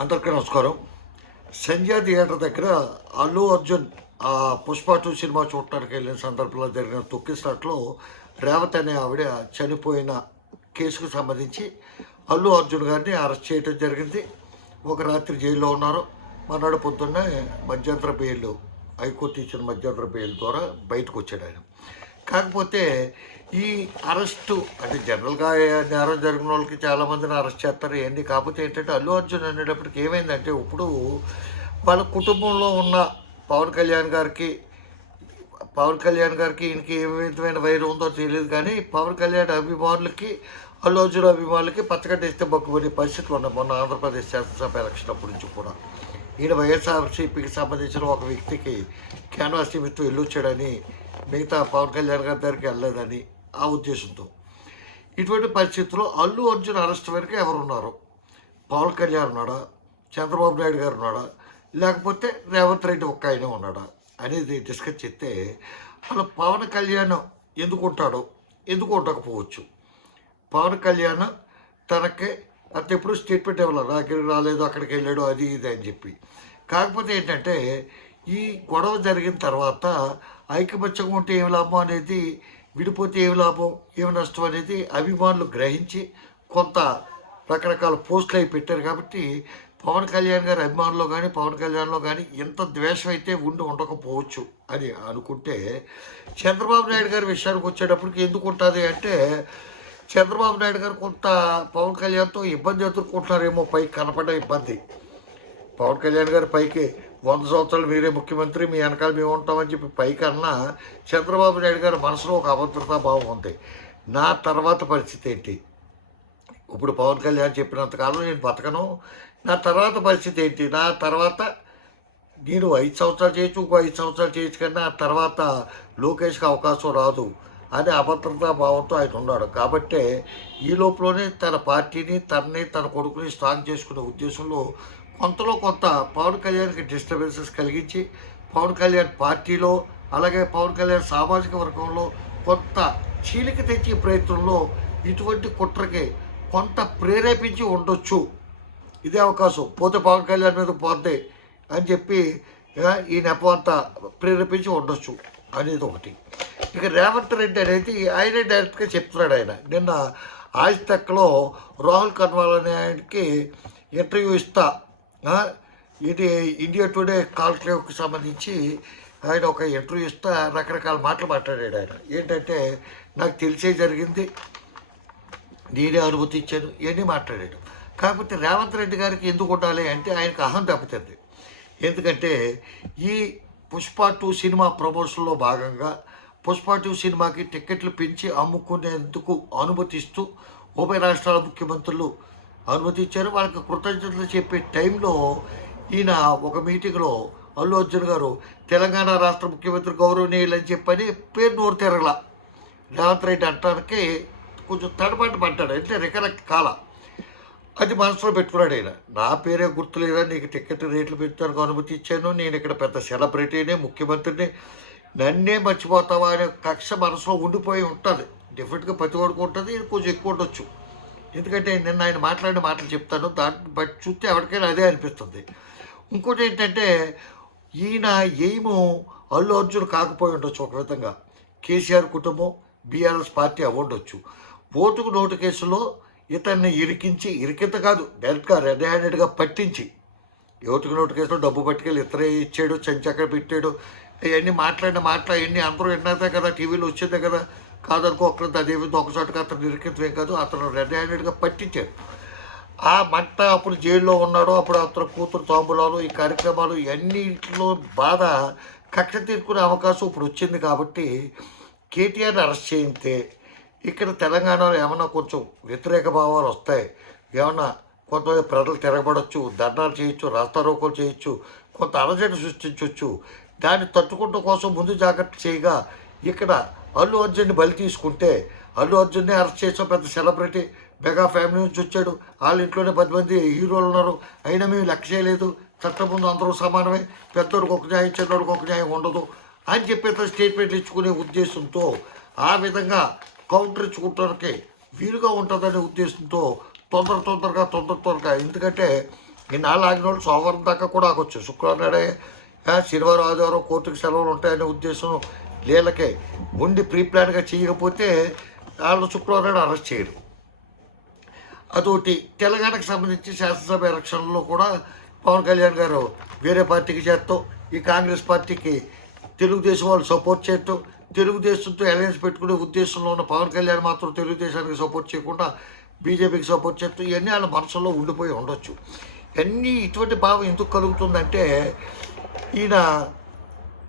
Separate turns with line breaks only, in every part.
అందరికీ నమస్కారం. సంధ్యా థియేటర్ దగ్గర అల్లు అర్జున్ ఆ పుష్ప టూ సినిమా చూడటానికి వెళ్ళిన సందర్భంలో జరిగిన తొక్కిసలాట్లో రేవతి అనే ఆవిడ చనిపోయిన కేసుకు సంబంధించి అల్లు అర్జున్ గారిని అరెస్ట్ చేయడం జరిగింది. ఒక రాత్రి జైల్లో ఉన్నారు. మర్నాడు పొద్దున్నే మధ్యంతర బెయిల్ హైకోర్టు ఇచ్చిన మధ్యంతర బెయిల్ ద్వారా బయటకు వచ్చాడు ఆయన. కాకపోతే ఈ అరెస్టు అంటే జనరల్గా నేరం జరిగిన వాళ్ళకి చాలామందిని అరెస్ట్ చేస్తారు ఏంటి కాకపోతే ఏంటంటే అల్లు అర్జున్ అనేటప్పటికి ఏమైందంటే ఇప్పుడు వాళ్ళ కుటుంబంలో ఉన్న పవన్ కళ్యాణ్ గారికి పవన్ కళ్యాణ్ గారికి ఈయనకి ఏ విధమైన వైరం ఉందో తెలియదు కానీ పవన్ కళ్యాణ్ అభిమానులకి అల్లు అర్జున్ అభిమానులకి పచ్చగడ్డ ఇస్తే మొక్కుబడి పరిస్థితులు ఉన్నాయి. మొన్న ఆంధ్రప్రదేశ్ శాసనసభ ఎలక్షన్ అప్పటి నుంచి కూడా. ఈయన వైఎస్ఆర్సీపీకి సంబంధించిన ఒక వ్యక్తికి క్యాన్వాస్ నిమిత్తం వెళ్ళొచ్చాడని మిగతా పవన్ కళ్యాణ్ గారి దగ్గరికి వెళ్ళలేదని ఆ ఉద్దేశంతో. ఇటువంటి పరిస్థితుల్లో అల్లు అర్జున్ అరెస్ట్ వరకు ఎవరున్నారు? పవన్ కళ్యాణ్ ఉన్నాడా? చంద్రబాబు నాయుడు గారు ఉన్నాడా? లేకపోతే రేవంత్ రెడ్డి ఒక్క ఆయన ఉన్నాడా? అనేది డిస్కస్ చేస్తే అలా పవన్ కళ్యాణ్ ఎందుకు ఉంటాడో ఎందుకు ఉండకపోవచ్చు? పవన్ కళ్యాణ్ తనకి అంత ఎప్పుడు స్టేట్మెంట్ ఇవ్వాలి నాకు రాలేదు అక్కడికి వెళ్ళాడు అది ఇది అని చెప్పి. కాకపోతే ఏంటంటే ఈ గొడవ జరిగిన తర్వాత ఐకమత్యంగా ఉంటే ఏమి లాభం అనేది విడిపోతే ఏమి లాభం ఏమి నష్టం అనేది అభిమానులు గ్రహించి కొంత రకరకాల పోస్టులు అవి పెట్టారు కాబట్టి పవన్ కళ్యాణ్ గారి అభిమానులు కానీ పవన్ కళ్యాణ్లో కానీ ఎంత ద్వేషం అయితే ఉండి ఉండకపోవచ్చు అని అనుకుంటే చంద్రబాబు నాయుడు గారి విషయానికి వచ్చేటప్పటికి ఎందుకు ఉంటుంది అంటే చంద్రబాబు నాయుడు గారు కొంత పవన్ కళ్యాణ్తో ఇబ్బంది ఎదుర్కొంటున్నారేమో పైకి కనపడ్డ ఇబ్బంది. పవన్ కళ్యాణ్ గారి పైకి వంద సంవత్సరాలు మీరే ముఖ్యమంత్రి మీ వెనకాల మేము ఉంటామని చెప్పి పైకి అన్నా చంద్రబాబు నాయుడు గారి మనసులో ఒక అభద్రతా భావం ఉంది. నా తర్వాత పరిస్థితి ఏంటి? ఇప్పుడు పవన్ కళ్యాణ్ చెప్పినంతకాలం నేను బతకను. నా తర్వాత పరిస్థితి ఏంటి? నా తర్వాత నేను ఐదు సంవత్సరాలు చేయొచ్చు ఇంకో ఐదు సంవత్సరాలు చేయొచ్చు కానీ నా తర్వాత లోకేష్కి అవకాశం రాదు. అనే అభద్రతా భావంతో ఆయన ఉన్నాడు. కాబట్టే ఈ లోపలనే తన పార్టీని తనని తన కొడుకుని స్ట్రాంగ్ చేసుకునే ఉద్దేశంలో కొంతలో కొంత పవన్ కళ్యాణ్కి డిస్టర్బెన్సెస్ కలిగించి పవన్ కళ్యాణ్ పార్టీలో అలాగే పవన్ కళ్యాణ్ సామాజిక వర్గంలో కొంత చీలిక తెచ్చే ప్రయత్నంలో ఇటువంటి కుట్రకి కొంత ప్రేరేపించి ఉండొచ్చు. ఇదే అవకాశం. పోతే పవన్ కళ్యాణ్ మీద పోతే అని చెప్పి ఈ నెపం అంతా ప్రేరేపించి ఉండొచ్చు. అనేది ఒకటి. ఇక రేవంత్ రెడ్డి అనేది ఆయనే డైరెక్ట్గా చెప్తున్నాడు ఆయన. నిన్న ఆజ్ తక్లో రాహుల్ కన్వాల్ అనే ఆయనకి ఇంటర్వ్యూ ఇస్తా. ఇది ఇండియా టుడే కాల్క్లేవ్కి సంబంధించి ఆయన ఒక ఇంటర్వ్యూ ఇస్తా రకరకాల మాటలు మాట్లాడాడు ఆయన. ఏంటంటే నాకు తెలిసే జరిగింది. నేనే అనుమతి ఇచ్చాను ఇవన్నీ మాట్లాడాడు. కాకపోతే రేవంత్ రెడ్డి గారికి ఎందుకు ఉండాలి అంటే ఆయనకు అహం దెబ్బతింది. ఎందుకంటే ఈ పుష్ప టూ సినిమా ప్రమోషన్లో భాగంగా పుష్ప టూ సినిమాకి టిక్కెట్లు పెంచి అమ్ముకునేందుకు అనుమతిస్తూ ఉభయ రాష్ట్రాల ముఖ్యమంత్రులు అనుమతించారు వాళ్ళకి కృతజ్ఞతలు చెప్పే టైంలో ఈయన ఒక మీటింగ్లో అల్లు అర్జున్ గారు తెలంగాణ రాష్ట్ర ముఖ్యమంత్రి గౌరవనీయులు అని చెప్పని పేరు నోరు తిరగల రేవంత్ రెడ్డి అంటానికి కొంచెం తడబాటు పడ్డాడు. అంటే రికలెక్ట్ కాల. అది మనసులో పెట్టుకున్నాడు ఆయన. నా పేరే గుర్తులేదా? నీకు టికెట్ రేట్లు పెంచడానికి అనుమతి ఇచ్చాను. నేను ఇక్కడ పెద్ద సెలబ్రిటీని ముఖ్యమంత్రిని. నన్నే మర్చిపోతావా అనే కక్ష మనసులో ఉండిపోయి ఉంటుంది. డిఫరెంట్గా ప్రతి వాడుకు ఉంటుంది కొంచెం ఎక్కువ ఉండొచ్చు. ఎందుకంటే నిన్న ఆయన మాట్లాడిన మాటలు చెప్తాను. దాన్ని బట్టి చూస్తే ఎవరికైనా అదే అనిపిస్తుంది. ఇంకోటి ఏంటంటే ఈయన ఏమో అల్లు అర్జున్ కాకపోయి ఉండొచ్చు ఒక విధంగా. కేసీఆర్ కుటుంబం బీఆర్ఎస్ పార్టీ అవ్వండొచ్చు ఓటుకు నోటు కేసులో ఇతన్ని ఇరికించి ఇరికింత కాదు డైరెక్ట్గా రెడ్ హ్యాండెడ్గా పట్టించి. యువతికి నోటు కేసులో డబ్బు పట్టుకెళ్ళి ఇతరే ఇచ్చాడు చెంచక్కడ పెట్టాడు. ఇవన్నీ మాట్లాడిన మాటలు అవన్నీ అందరూ విన్నదే కదా టీవీలో వచ్చేదే కదా. కాదనుకో ఒక్కరితో అదేవిధంగా ఒకచోటకి అతను ఇరికించడం కాదు అతను రెడ్ హ్యాండెడ్గా పట్టించాడు. ఆ మంట అప్పుడు జైల్లో ఉన్నాడు అప్పుడు అతను కూతురు తాంబూలాలు ఈ కార్యక్రమాలు ఇవన్నింటిలో బాధ కక్ష తీర్చుకునే అవకాశం ఇప్పుడు వచ్చింది కాబట్టి కేటీఆర్ అరెస్ట్ చేయితే ఇక్కడ తెలంగాణలో ఏమైనా కొంచెం వ్యతిరేక భావాలు వస్తాయి. ఏమన్నా కొంతమంది ప్రజలు తిరగబడచ్చు ధర్నాలు చేయొచ్చు రాస్తారోకోలు చేయొచ్చు కొంత అలజడి సృష్టించవచ్చు దాన్ని తట్టుకుంటూ కోసం ముందు జాగ్రత్త చేయగా ఇక్కడ అల్లు అర్జున్ని బలి తీసుకుంటే అల్లు అర్జున్ని అరెస్ట్ చేసిన పెద్ద సెలబ్రిటీ మెగా ఫ్యామిలీ నుంచి వచ్చాడు. వాళ్ళ ఇంట్లోనే పది మంది హీరోలు ఉన్నారు. అయినా మేము లెక్క చేయలేదు. చట్టం ముందు అందరూ సమానమే. పెద్దోడికి ఒక న్యాయం చిన్నోడికి ఒక న్యాయం ఉండదు అని చెప్పి స్టేట్మెంట్లు ఇచ్చుకునే ఉద్దేశంతో ఆ విధంగా కౌంటర్ ఇచ్చుకోవటానికి వీలుగా ఉంటుందనే ఉద్దేశంతో తొందర తొందరగా తొందర తొందరగా. ఎందుకంటే ఇన్నాళ్ళు ఆగిన వాళ్ళు సోమవారం దాకా కూడా ఆగొచ్చు. శుక్రవారం శనివారం ఆదివారం కోర్టుకి సెలవులు ఉంటాయనే ఉద్దేశం లీలకే. ఉండి ప్రీ ప్లాన్గా చేయకపోతే వాళ్ళు శుక్రవారం నాడు అరెస్ట్ చేయరు. అదొకటి. తెలంగాణకు సంబంధించి శాసనసభ ఎలక్షన్లో కూడా పవన్ కళ్యాణ్ గారు వేరే పార్టీకి చేస్తాం ఈ కాంగ్రెస్ పార్టీకి తెలుగుదేశం వాళ్ళు సపోర్ట్ చేయటం తెలుగుదేశంతో అలయన్స్ పెట్టుకునే ఉద్దేశంలో ఉన్న పవన్ కళ్యాణ్ మాత్రం తెలుగుదేశానికి సపోర్ట్ చేయకుండా బీజేపీకి సపోర్ట్ చేస్తూ ఇవన్నీ వాళ్ళ మనసులో ఉండిపోయి ఉండొచ్చు. ఇవన్నీ ఇటువంటి భావం ఎందుకు కలుగుతుందంటే ఈయన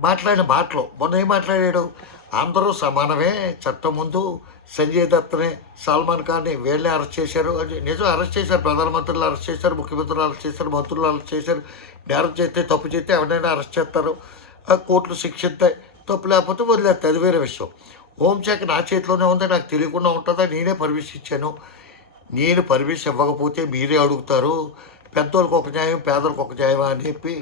మాట్లాడిన మాటలు. మొన్న ఏం మాట్లాడాడు? అందరూ సమానమే చట్టం ముందు సంజయ్ దత్తనే సల్మాన్ ఖాన్ని వీళ్ళే అరెస్ట్ చేశారు. నిజం అరెస్ట్ చేశారు. ప్రధానమంత్రులు అరెస్ట్ చేశారు ముఖ్యమంత్రులు అరెస్ట్ చేశారు మంత్రులు అరెస్ట్ చేశారు. నేరం చేస్తే తప్పు చేస్తే ఎవరైనా అరెస్ట్ చేస్తారు. ఆ కోర్టులు శిక్షిస్తాయి తప్పు లేకపోతే వదిలేస్తాయి అది వేరే విషయం. హోంశాఖ నా చేతిలోనే ఉంది నాకు తెలియకుండా ఉంటుందా? నేనే పర్మిషన్ ఇచ్చాను. నేను పర్మిషన్ ఇవ్వకపోతే మీరే అడుగుతారు. పెద్దోళ్ళకి ఒక న్యాయం పేదలకు ఒక న్యాయమా అని చెప్పి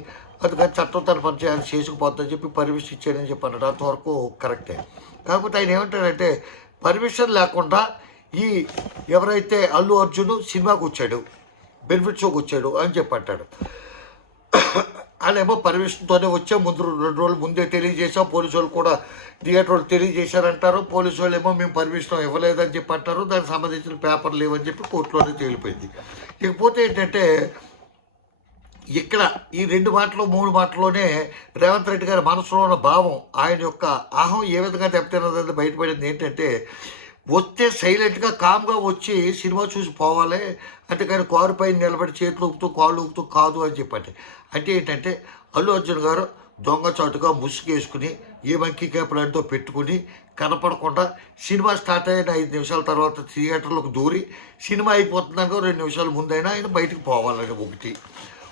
అందుకని చట్టం తన పని చేయాలి చేసుకుపోతుందని చెప్పి పర్మిషన్ ఇచ్చానని చెప్పి అన్నాడు. అంతవరకు కరెక్టే కాకపోతే ఆయన ఏమంటాడంటే పర్మిషన్ లేకుండా ఈ ఎవరైతే అల్లు అర్జున్ సినిమాకు వచ్చాడు బెనిఫిట్ షోకి వచ్చాడు అని చెప్పి అంటాడు. వాళ్ళేమో పర్మిషన్తోనే వచ్చే ముందు రెండు రోజులు ముందే తెలియజేసాం పోలీసు వాళ్ళు కూడా థియేటర్ వాళ్ళు తెలియజేశారంటారు పోలీసు వాళ్ళు ఏమో మేము పర్మిషన్ ఇవ్వలేదని చెప్పి అంటారు దానికి సంబంధించిన పేపర్లు లేవని చెప్పి కోర్టులోనే తేలిపోయింది. ఇకపోతే ఏంటంటే ఇక్కడ ఈ రెండు మాటలు మూడు మాటల్లోనే రేవంత్ రెడ్డి గారి మనసులో ఉన్న భావం ఆయన యొక్క అహం ఏ విధంగా దెబ్బతిన్నదని బయటపడింది ఏంటంటే వస్తే సైలెంట్గా కామ్గా వచ్చి సినిమా చూసి పోవాలి. అంటే కానీ కారు పైన నిలబడి చేతులు ఊపుతూ కాళ్ళు ఊపుతూ కాదు అని చెప్పండి. అంటే ఏంటంటే అల్లు అర్జున్ గారు దొంగచాటుగా ముసుగేసుకుని ఏ మంకీ కేపలంతో పెట్టుకుని కనపడకుండా సినిమా స్టార్ట్ అయిన ఐదు నిమిషాల తర్వాత థియేటర్లోకి దూరి సినిమా అయిపోతుందనుకో రెండు నిమిషాల ముందైనా ఆయన బయటకు పోవాలని ఒకటి.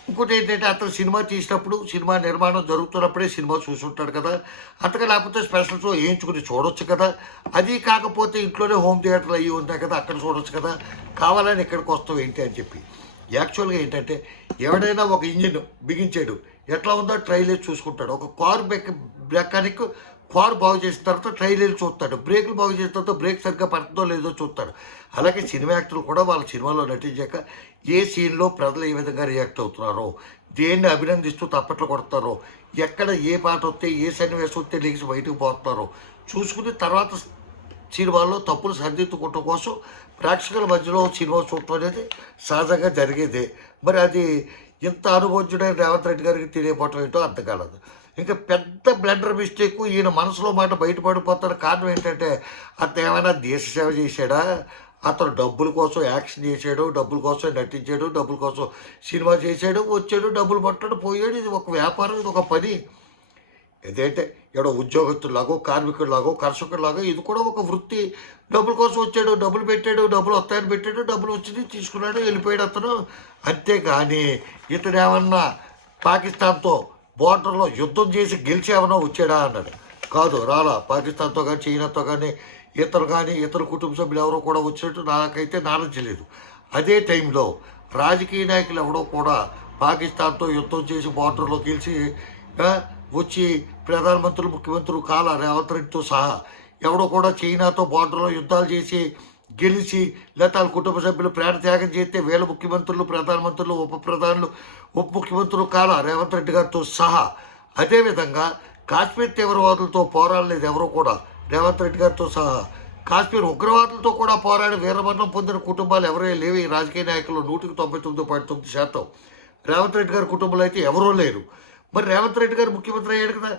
ఇంకోటి ఏంటంటే అతను సినిమా తీసినప్పుడు సినిమా నిర్మాణం జరుగుతున్నప్పుడే సినిమా చూసుంటాడు కదా. అంతగా లేకపోతే స్పెషల్ షో వేయించుకుని చూడొచ్చు కదా. అది కాకపోతే ఇంట్లోనే హోమ్ థియేటర్లు అయ్యి ఉంటాయి కదా అక్కడ చూడొచ్చు కదా. కావాలని ఇక్కడికి వస్తావు ఏంటి అని చెప్పి. యాక్చువల్గా ఏంటంటే ఎవడైనా ఒక ఇంజిన్ బిగించాడు. ఎట్లా ఉందో ట్రైలే చూసుకుంటాడు. ఒక కార్ మెక్ మెకానిక్ కార్ బాగు చేసిన తర్వాత ట్రైలర్ చూస్తాడు. బ్రేకులు బాగు చేసిన తర్వాత బ్రేక్ సరిగ్గా పడుతుందో లేదో చూస్తాడు. అలాగే సినిమా యాక్టర్లు కూడా వాళ్ళ సినిమాలో నటించాక ఏ సీన్లో ప్రజలు ఏ విధంగా రియాక్ట్ అవుతున్నారో దేన్ని అభినందిస్తూ తప్పట్లు కొడతారో ఎక్కడ ఏ పాట వస్తే ఏ సన్నివేశం వస్తే లేచి బయటకు పోతున్నారో చూసుకుని తర్వాత సినిమాల్లో తప్పులు సరిదిద్దుకోవటం కోసం ప్రేక్షకుల మధ్యలో సినిమా చూడటం అనేది సహజంగా జరిగేదే. మరి అది ఇంత అనుభవజ్ఞుడైన రేవంత్ రెడ్డి గారికి తెలియపోవటం ఏంటో అర్థం కాలేదు. ఇంకా పెద్ద బ్లండర్ మిస్టేక్ ఈయన మనసులో మాట బయటపడిపోతున్న కారణం ఏంటంటే అతను ఏమైనా దేశ సేవ చేశాడా? అతను డబ్బుల కోసం యాక్షన్ చేశాడు డబ్బుల కోసం నటించాడు డబ్బుల కోసం సినిమా చేశాడు వచ్చాడు డబ్బులు పట్టాడు పోయాడు. ఇది ఒక వ్యాపారం ఇది ఒక పని. ఏదైతే ఏడో ఉద్యోగస్తులాగో కార్మికుల్లాగో కర్షకుల్లాగో ఇది కూడా ఒక వృత్తి. డబ్బుల కోసం వచ్చాడు డబ్బులు పెట్టాడు డబ్బులు వస్తాయని పెట్టాడు డబ్బులు వచ్చింది తీసుకున్నాడు వెళ్ళిపోయాడు అతను. అంతేగాని ఇతను ఏమన్నా పాకిస్తాన్తో బోర్డర్లో యుద్ధం చేసి గెలిచి ఏమన్నా వచ్చాడా అన్నాడు. కాదు రాలా. పాకిస్తాన్తో కానీ చైనాతో కానీ ఇతరు కానీ ఇతర కుటుంబ సభ్యులు ఎవరో కూడా వచ్చినట్టు నాకైతే నాలెడ్జ్ లేదు. అదే టైంలో రాజకీయ నాయకులు ఎవడో కూడా పాకిస్తాన్తో యుద్ధం చేసి బార్డర్లో గెలిచి వచ్చి ప్రధానమంత్రులు ముఖ్యమంత్రులు కాల రేవంత్ రెడ్డితో సహా ఎవడో కూడా చైనాతో బార్డర్లో యుద్ధాలు చేసి గెలిచి లేదా వాళ్ళ కుటుంబ సభ్యులు ప్రాణ త్యాగం చేస్తే వేల ముఖ్యమంత్రులు ప్రధానమంత్రులు ఉప ప్రధానులు ఉప ముఖ్యమంత్రులు కాల రేవంత్ రెడ్డి గారితో సహా. అదేవిధంగా కాశ్మీర్ తీవ్రవాదులతో పోరాడలేదు ఎవరు కూడా. రేవంత్ రెడ్డి గారితో సహా. కాశ్మీర్ ఉగ్రవాదులతో కూడా పోరాడి వీరమరణం పొందిన కుటుంబాలు ఎవరే లేవు. ఈ రాజకీయ నాయకులు నూటికి తొంభై తొమ్మిది పాయింట్ తొమ్మిది శాతం. రేవంత్ రెడ్డి గారి కుటుంబంలో అయితే ఎవరూ లేరు. మరి రేవంత్ రెడ్డి గారు ముఖ్యమంత్రి అయ్యాడు కదా.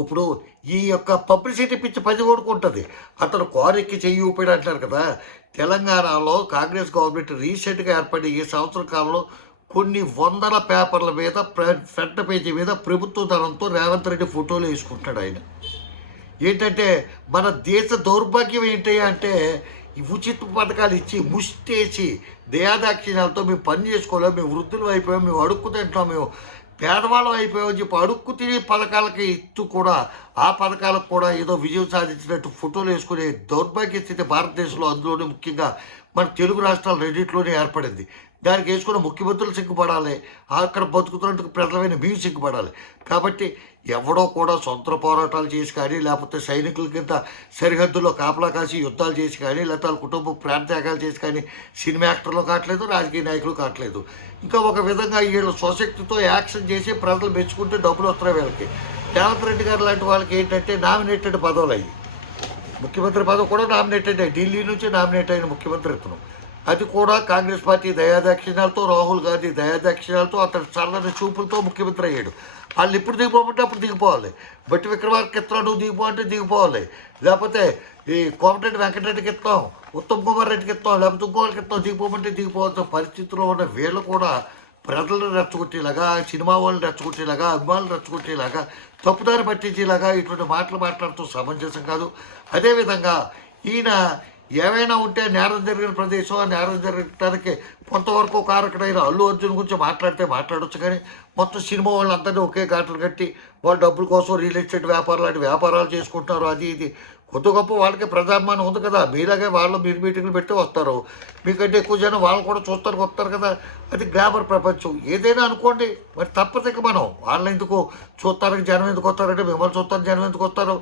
ఇప్పుడు ఈ యొక్క పబ్లిసిటీ పిచ్చి పది కొడుకుంటుంది అతను కోరెక్కి చెయ్యి ఊపిడు అంటారు కదా. తెలంగాణలో కాంగ్రెస్ గవర్నమెంట్ రీసెంట్గా ఏర్పడి ఈ సంవత్సర కాలంలో కొన్ని వందల పేపర్ల మీద ఫ్రంట్ పేజీ మీద ప్రభుత్వ ధనంతో రేవంత్ రెడ్డి ఫోటోలు వేసుకుంటాడు ఆయన. ఏంటంటే మన దేశ దౌర్భాగ్యం ఏంటి అంటే ఉచిత పథకాలు ఇచ్చి ముష్టేసి దయాదాక్షిణ్యాలతో మేము పని చేసుకోలేము మేము వృద్ధులు అయిపోయాం మేము అడుక్కు తింటాం మేము పేదవాళ్ళం అయిపోయామని చెప్పి అడుక్కు తినే పథకాలకి ఇస్తూ కూడా ఆ పథకాలకు కూడా ఏదో విజయం సాధించినట్టు ఫోటోలు వేసుకునే దౌర్భాగ్య స్థితి భారతదేశంలో అందులోనే ముఖ్యంగా మన తెలుగు రాష్ట్రాలు రెండింటిలోనే ఏర్పడింది. దానికి వేసుకున్న ముఖ్యమంత్రులు సిగ్గుపడాలి. అక్కడ బతుకుతున్నందుకు ప్రజలమైన మేము సిగ్గుపడాలి. కాబట్టి ఎవడో కూడా సొంత పోరాటాలు చేసి కానీ లేకపోతే సైనికుల కింద సరిహద్దుల్లో కాపలా కాసి యుద్ధాలు చేసి కానీ లేకపోతే వాళ్ళ కుటుంబ ప్రాణత్యాగాలు చేసి కానీ సినిమా యాక్టర్లు కావట్లేదు రాజకీయ నాయకులు కావట్లేదు. ఇంకా ఒక విధంగా వీళ్ళు స్వశక్తితో యాక్షన్ చేసి ప్రజలు మెచ్చుకుంటే డబ్బులు వస్తున్నాయి వీళ్ళకి. రేవంత్ రెడ్డి గారు లాంటి వాళ్ళకి ఏంటంటే నామినేటెడ్ పదవులు అయ్యి. ముఖ్యమంత్రి పదవి కూడా నామినేటెడ్ అయ్యి. ఢిల్లీ నుంచి నామినేట్ అయిన ముఖ్యమంత్రి ఇతను. అది కూడా కాంగ్రెస్ పార్టీ దయాదాక్షిణ్యాలతో రాహుల్ గాంధీ దయాదాక్షిణ్యాలతో అతని చల్లని చూపులతో ముఖ్యమంత్రి అయ్యాడు. వాళ్ళు ఇప్పుడు దిగిపోమంటే అప్పుడు దిగిపోవాలి. బట్టి విక్రమార్క ఇస్తాం నువ్వు దిగిపో అంటే దిగిపోవాలి. లేకపోతే ఈ కోమటిరెడ్డి వెంకటరెడ్డికి ఇస్తాం ఉత్తమ్ కుమార్ రెడ్డికి ఇస్తాం లేకపోతే ఇంకోళ్ళకి ఇస్తాం దిగిపోమంటే దిగిపోవాల్సిన పరిస్థితిలో ఉన్న వీళ్ళు కూడా ప్రజలను రెచ్చగొట్టేలాగా సినిమా వాళ్ళని రెచ్చగొట్టేలాగా అభిమానులు రెచ్చగొట్టేలాగా తప్పుదారి పట్టించేలాగా ఇటువంటి మాటలు మాట్లాడుతూ సమంజసం కాదు. అదేవిధంగా ఈయన ఏమైనా ఉంటే నేరం జరిగిన ప్రదేశం ఆ నేరం జరగడానికి కొంతవరకు కారకుడైన అల్లు అర్జున్ గురించి మాట్లాడితే మాట్లాడొచ్చు కానీ మొత్తం సినిమా వాళ్ళందరినీ ఒకే ఘాటలు కట్టి వాళ్ళ డబ్బుల కోసం రియల్ ఎస్టేట్ వ్యాపారాలు లాంటి వ్యాపారాలు చేసుకుంటున్నారు. అది ఇది. కొద్ది గొప్ప వాళ్ళకి ప్రజాభిమానం ఉంది కదా. మీలాగే వాళ్ళు మీరు మీటింగ్లు పెట్టి వస్తారు. మీకంటే ఎక్కువ జనం వాళ్ళు కూడా చూస్తారు వస్తారు కదా. అది గ్లామర్ ప్రపంచం. ఏదైనా అనుకోండి మరి తప్పదిక మనం. వాళ్ళు ఎందుకు చూస్తానికి జనం ఎందుకు వస్తారంటే మిమ్మల్ని చూస్తారు జనం ఎందుకు వస్తారు?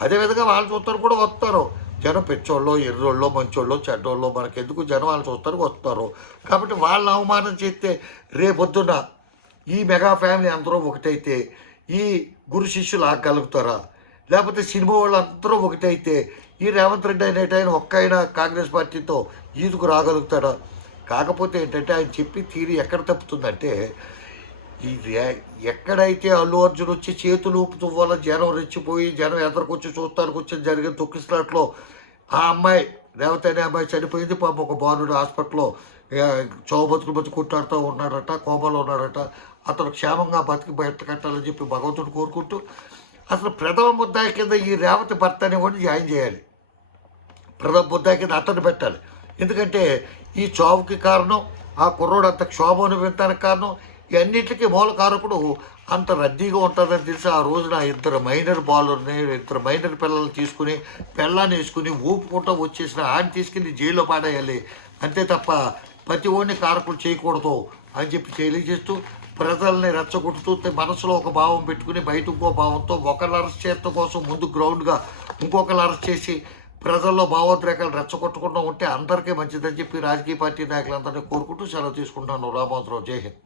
అదేవిధంగా వాళ్ళు చూస్తారు కూడా వస్తారు. జనం పెచ్చోళ్ళో ఎర్రోళ్ళో మంచోళ్ళో చెడ్డోళ్ళో చెడ్డోళ్ళు మనకెందుకు జనం వాళ్ళు చూస్తారు వస్తారు? కాబట్టి వాళ్ళని అవమానం చేస్తే రేపొద్దున ఈ మెగా ఫ్యామిలీ అందరూ ఒకటైతే ఈ గురు శిష్యులు ఆగలుగుతారా లేకపోతే సినిమా వాళ్ళందరూ ఒకటైతే ఈ రేవంత్ రెడ్డి అనేట ఆయన ఒక్క ఆయన కాంగ్రెస్ పార్టీతో ఈదుకు రాగలుగుతాడా కాకపోతే ఏంటంటే ఆయన చెప్పి తీరి ఎక్కడ తప్పుతుందంటే ఈ రే- ఎక్కడైతే అల్లు అర్జున్ వచ్చి చేతులు ఊపుతూ వల్ల జనం రెచ్చిపోయి జనం ఎదరికొచ్చి చూస్తానికి వచ్చి జరిగిన తొక్కిసలాట్లో ఆ అమ్మాయి రేవతి అనే అమ్మాయి చనిపోయింది. పాప ఒక బాలుడు హాస్పిటల్లో చౌ బతుకులు బతుకు కొట్టాడుతూ ఉన్నాడట కోమలో ఉన్నాడట. అతను క్షేమంగా బతికి బయట కట్టాలని చెప్పి భగవంతుడు కోరుకుంటూ అసలు ప్రథమ ముద్దాయి కింద ఈ రేవతి భర్త అనేవాడిని జాయిన్ చేయాలి. ప్రథమ ముద్దాయి కింద అతను పెట్టాలి. ఎందుకంటే ఈ చావుకి కారణం ఆ కుర్రోడు అంత క్షోభను వింటానికి కారణం ఇవన్నిటికీ మూల కారకుడు అంత రద్దీగా ఉంటుందని తెలిసి ఆ రోజున ఇద్దరు మైనర్ బాలుర్ని ఇద్దరు మైనర్ పిల్లల్ని తీసుకుని పిల్లాన్ని వేసుకుని ఊపుకుంటూ వచ్చేసిన ఆయన తీసుకెళ్ళి జైల్లో పాడేయాలి. అంతే తప్ప ప్రతి ఓడిని కారకులు చేయకూడదు అని చెప్పి తెలియజేస్తూ ప్రజల్ని రెచ్చగొట్టుతూ మనసులో ఒక భావం పెట్టుకుని బయట ఇంకో భావంతో ఒకరిని అరెస్ట్ చేయడం కోసం ముందు గ్రౌండ్గా ఇంకొకరు అరెస్ట్ చేసి ప్రజల్లో భావోద్రేకాలు రెచ్చగొట్టకుండా ఉంటే అందరికీ మంచిదని చెప్పి రాజకీయ పార్టీ నాయకులందరినీ కోరుకుంటూ సెలవు తీసుకుంటాను రామోద్రావు జై హింద్.